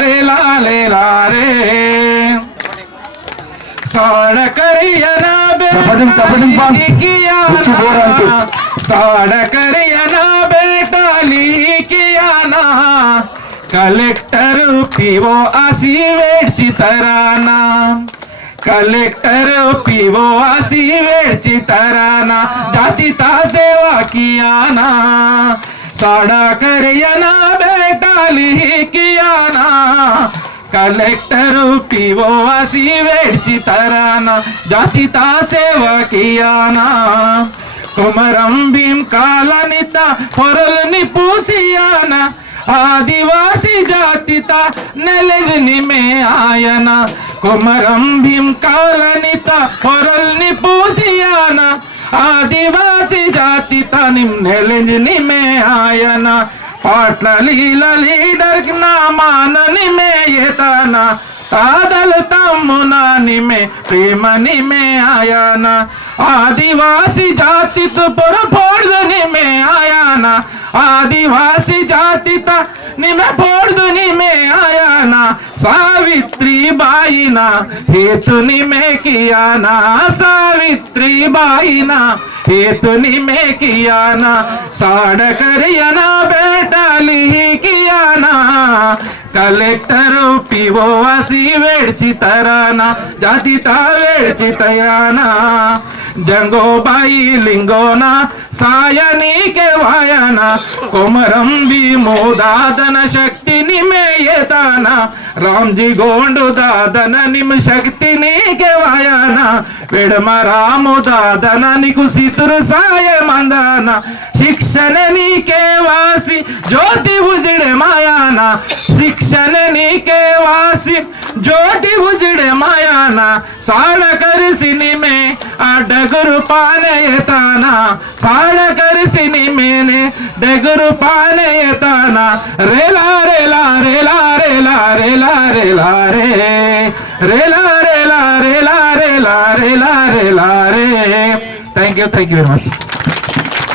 रे लाले लारे साड़ करियना साड़ करियना बेटा लिखियाना कलेक्टर पीवो आसी वेडची तराना कलेक्टर पीवो आसी वेडची तराना जातीता सेवा कियाना साड़ा करियना बेटा लिखियाना कलेक्टर पीवो आसी वेडची तराना जातीता सेवा कियाना कुमरम भीम कालानिता పొరల్ని పూసియానా आदिवासी जातिता నెలజని మే ఆయనా కుమరం భీం కాలానితా పొరల్ని పూసియానా आदिवासी जातिता నెలజని మే ఆయనా पाटला लीला लीडर ना माननी में येताना तादल तम्मुनानी में प्रेमनी में आयाना आदिवासी जाति तो पर फोड़नी में आयाना आदिवासी जाति ता निमे फोड़नी में आयाना सावित्री बाईना हेतुनी में कियाना सावित्री बाईना हेतुनी में कियाना साड़ करियना बेटा लिखियाना कलेक्टर पीवो आसी वेडची तराना जातीता वेडची तयाना जंगोबाई लिंगोना सायनी के वायाना कोमरम भीमो दादन शक्तिनी में येताना रामजी गोंडू दादन निम शक्तिनी के वायाना वेडमा रामो दादन निकु सितुर साय मंदाना शिक्षण नीके वासी ज्योति उजड़े मायाना शिक्षण नीके वासी ज्योति उजड़े मायाना साड़ कर सिनी में डगरु पाने येताना साड़ कर सिनी में डगरु पाने येताना रेला रेला रेला रेला रेला रेला रे रेला रेला रेला रेला रेला रेला रे थैंक यू वेरी मच।